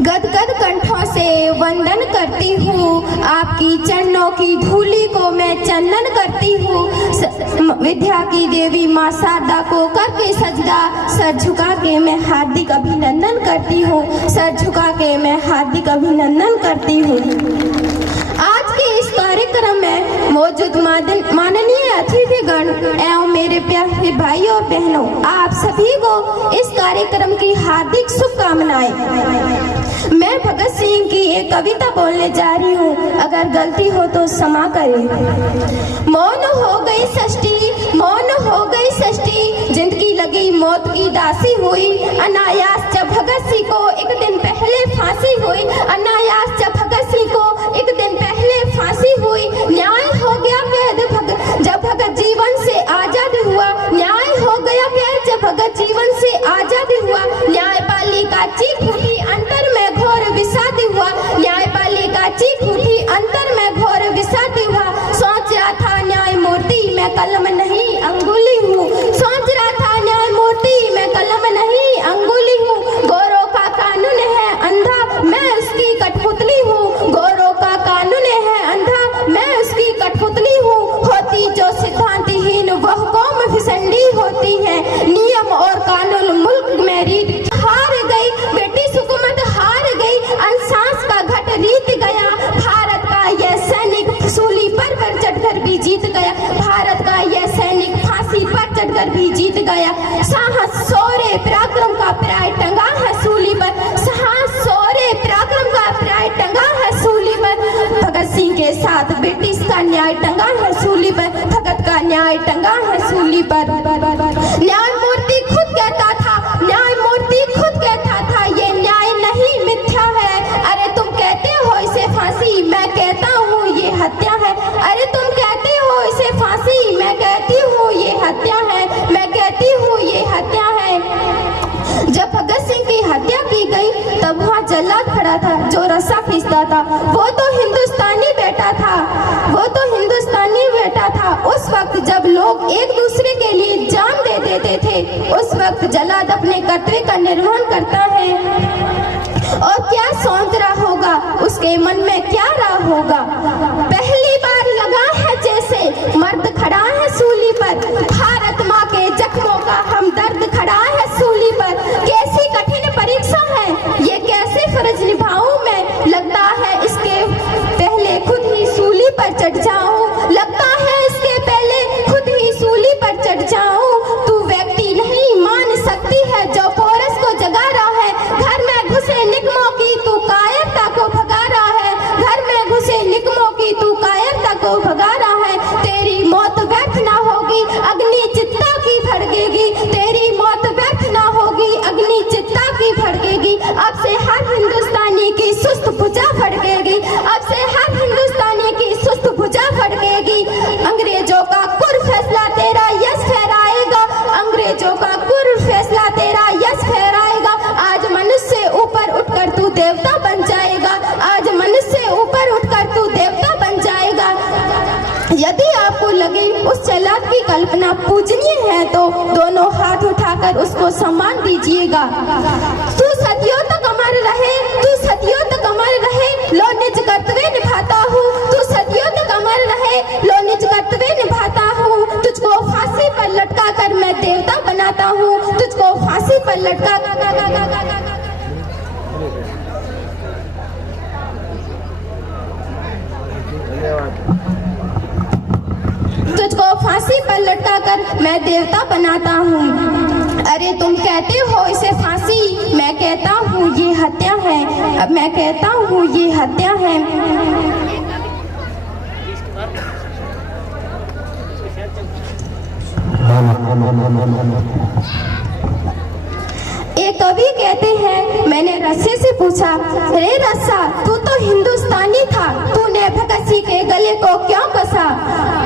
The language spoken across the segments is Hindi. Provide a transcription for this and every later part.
गदगद कंठों से वंदन करती हूँ, आपकी चरणों की धूली को मैं चंदन करती हूँ। विद्या की देवी माँ शारदा को करके सजदा, सर झुका के मैं हार्दिक अभिनंदन करती हूँ, सर झुका के मैं हार्दिक अभिनंदन करती हूँ। आज के इस कार्यक्रम में मौजूद माननीय अतिथिगण एवं मेरे प्यारे भाइयों और बहनों, आप सभी को इस कार्यक्रम की हार्दिक शुभकामनाएं। मैं भगत सिंह की एक कविता बोलने जा रही हूँ, अगर गलती हो तो क्षमा करें। मौन हो गई षष्ठी, मौन हो गई षष्ठी, जिंदगी लगी मौत की दासी हुई, अनायास जब भगत सिंह को एक दिन पहले फांसी हुई, अनायास जब भगत सिंह को एक दिन पहले फांसी हुई। न्याय हो गया कैद जब भगत जीवन से आजाद हुआ, न्याय हो गया कैद जब भगत जीवन से आजाद हुआ। न्यायपालिका चीख उठी, अंतर में घोर विषाद हुआ, न्यायपालिका चीख उठी, अंतर में घोर विषाद हुआ। सोच रहा था न्यायमूर्ति मैं कलम नहीं अंगुली हूँ, सोच रहा था न्यायमूर्ति मैं कलम नहीं अंगुली हूँ। गोरों का कानून है अंधा, मैं उसकी कठपुतली हूँ, गोरों का कानून है अंधा, मैं उसकी कठपुतली हूँ। होती जो सिद्धांतहीन वह कौम फिसंडी होती है, नियम और कानून मुल्क में रीत हार गई, ब्रिटिश हुकूमत हार गई, अंशांश का घट रीत गया। भारत का यह सैनिक सूली पर चढ़कर भी जीत गया, भारत का यह सैनिक फांसी पर चढ़कर भी जीत गया। साहस शौर्य पराक्रम का पर्याय टंगा है सूली पर, साहस शौर्य पराक्रम का पर्याय टंगा है सूली पर। भगत सिंह के साथ ब्रिटिश का न्याय टंगा है सूली पर, भगत का न्याय टंगा है सूली पर। न्यायमूर्ति खुद कहता था, न्यायमूर्ति खुद कहता था, ये न्याय नहीं मिथ्या है। अरे तुम कहते हो इसे फांसी, मैं कहता हूँ ये हत्या है। अरे तुम कहते हो इसे फांसी, मैं कहती हूँ ये हत्या है, मैं कहती हूँ ये हत्या है। जब भगत सिंह की हत्या की गई तब वहाँ जल्लाद खड़ा था जो रस्सा खींचता था, वो तो हिंदुस्तानी बेटा था, वो तो हिंदुस्तानी बेटा था। उस वक्त जब लोग एक दूसरे के लिए जान दे देते थे, उस वक्त जल्लाद अपने कर्तव्य का निर्वहन करता है। और क्या सोच रहा होगा, उसके मन में क्या रहा होगा। पहली बार लगा है जैसे मर्द खड़ा है सूली पर, भारत माँ के जख्मों का हमदर्द खड़ा है सूली पर। कैसी कठिन परीक्षा है ये, कैसे फर्ज निभाऊं मैं, लगता है इसके पहले खुद ही सूली पर चढ़ जाऊं, लगता है इसके पहले खुद ही सूली पर चढ़ जाऊं। तू व्यक्ति नहीं मान सकती है जो पोरस को जगा रहा है, घर में घुसे निकमों की तू कायरता को भगा रहा है, घर में घुसे निकमों की तू कायरता को भगा रहा है। तेरी मौत व्यर्थ ना होगी, अग्नि चित्ता की भड़केगी, तेरी मौत व्यर्थ ना होगी, अग्नि चित्ता की भड़केगी। अब से हर हिंदुस्तानी की सुस्त भुजा फड़केगी, अब से हर हिंदुस्तानी की सुस्त भुजा फड़केगी। अंग्रेजों का कुर फैसला तेरा यश फहराएगा, अंग्रेजों का कुर फैसला तेरा यश फहराएगा। आज मनुष्य ऊपर उठकर तू देवता बन जाएगा, आज मनुष्य ऊपर उठकर तू देवता बन जाएगा। यदि आपको लगे उस जल्लाद की कल्पना पूजनीय है तो दोनों हाथ उठाकर उसको सम्मान दीजिएगा। तू सदियों तक अमर रहे, तू सदियों तक अमर रहे, लो निज कर्तव्य निभाता हूँ, तू सदियों तक अमर रहे, लो निज कर्तव्य निभाता हूँ। तुझको फांसी पर लटका कर मैं देवता बनाता हूँ, तुझको फांसी पर लटका तुझको फांसी पर लटका कर मैं देवता बनाता हूँ। अरे तुम कहते हो इसे फांसी, मैं कहता हूँ ये हत्या है, अब मैं कहता हूँ ये हत्या है। एक कवि कहते हैं, मैंने रस्से से पूछा, रे रस्सा तू तो हिंदुस्तानी था, तूने भगत सिंह के गले को क्यों कसा,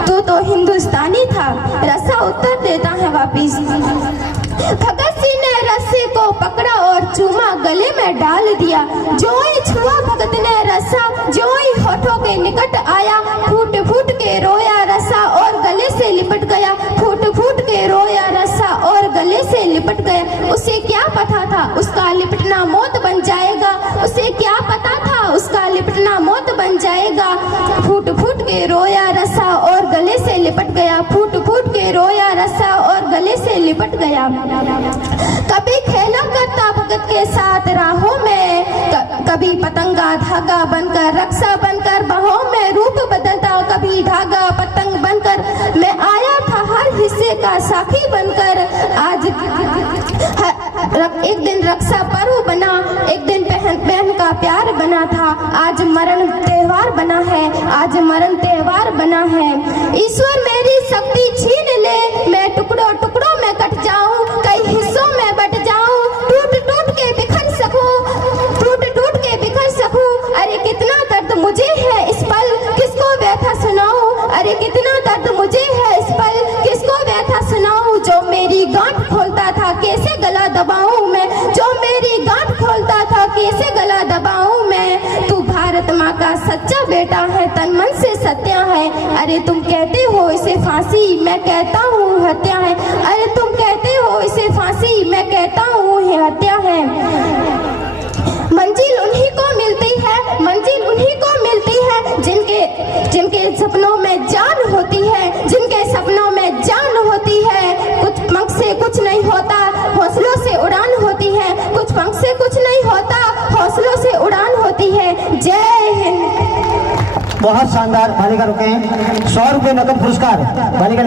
तू तो हिंदुस्तानी था। रस्सा उत्तर देता है वापिस, भगत सिंह ने रस्से को पकड़ा और चूमा गले में डाल दिया, जो ही छुआ भगत ने रस्सा, जो ही होठों के निकट आया, फूट फूट के रोया रस्सा और गले से लिपट गया, फूट फूट के रोया रस्सा और गले से लिपट गया। उसे क्या पता था उसका लिपटना मौत बन जाएगा, उसे क्या पता था उसका लिपटना मौत बन जाएगा। फूट फूट के रोया रस्सा और गले से लिपट गया, फूट फूट के रोया रस्सा और गले से लिपट गया। कभी खेला करता भगत के साथ राहों में, कभी पतंगा धागा बनकर रक्षा बनकर बाहों में रूप बदलता, कभी धागा पतंग बनकर मैं आया था हर हिस्से का साथी बनकर। आज एक दिन रक्षा पर्व बना, एक दिन बहन का प्यार बना था, आज मरण त्योहार बना है, आज मरण त्योहार बना है। ईश्वर मेरी शक्ति छीन ले, मैं टुकड़ों टुकड़ों में कट जाऊं, कई हिस्सों में बट जाऊं, टूट टूट के बिखर सकूं, टूट टूट के बिखर सकूं। अरे कितना दर्द मुझे है इस पल, किसको व्यथा सुनाऊं, अरे कितना दर्द मुझे है इस पल, किसको व्यथा सुनाऊं। जो मेरी गांठ खोलता था कैसे गला दबाऊं मैं, जो मेरी गांठ खोलता था कैसे गला दबाऊं मैं। तू भारत माँ का सच्चा बेटा है, तन मन से सत्या है। अरे तुम कहते हो इसे फांसी, मैं कहता हूँ हत्या है। अरे तुम कहते हो इसे फांसी, मैं कहता हूँ ये हत्या है। मंजिल उन्हीं को मिलती है, मंजिल उन्हीं को मिलती है जिनके सपनों में जान होती है, जिनके सपनों में जान होती है। कुछ पंख से कुछ नहीं होता, हौसलों से उड़ान होती है, कुछ पंख से कुछ नहीं होता, हौसलों से उड़ान होती है। जय हिंद। बहुत शानदार। बालिका रुके 100 रुपये नकद पुरस्कार बालिका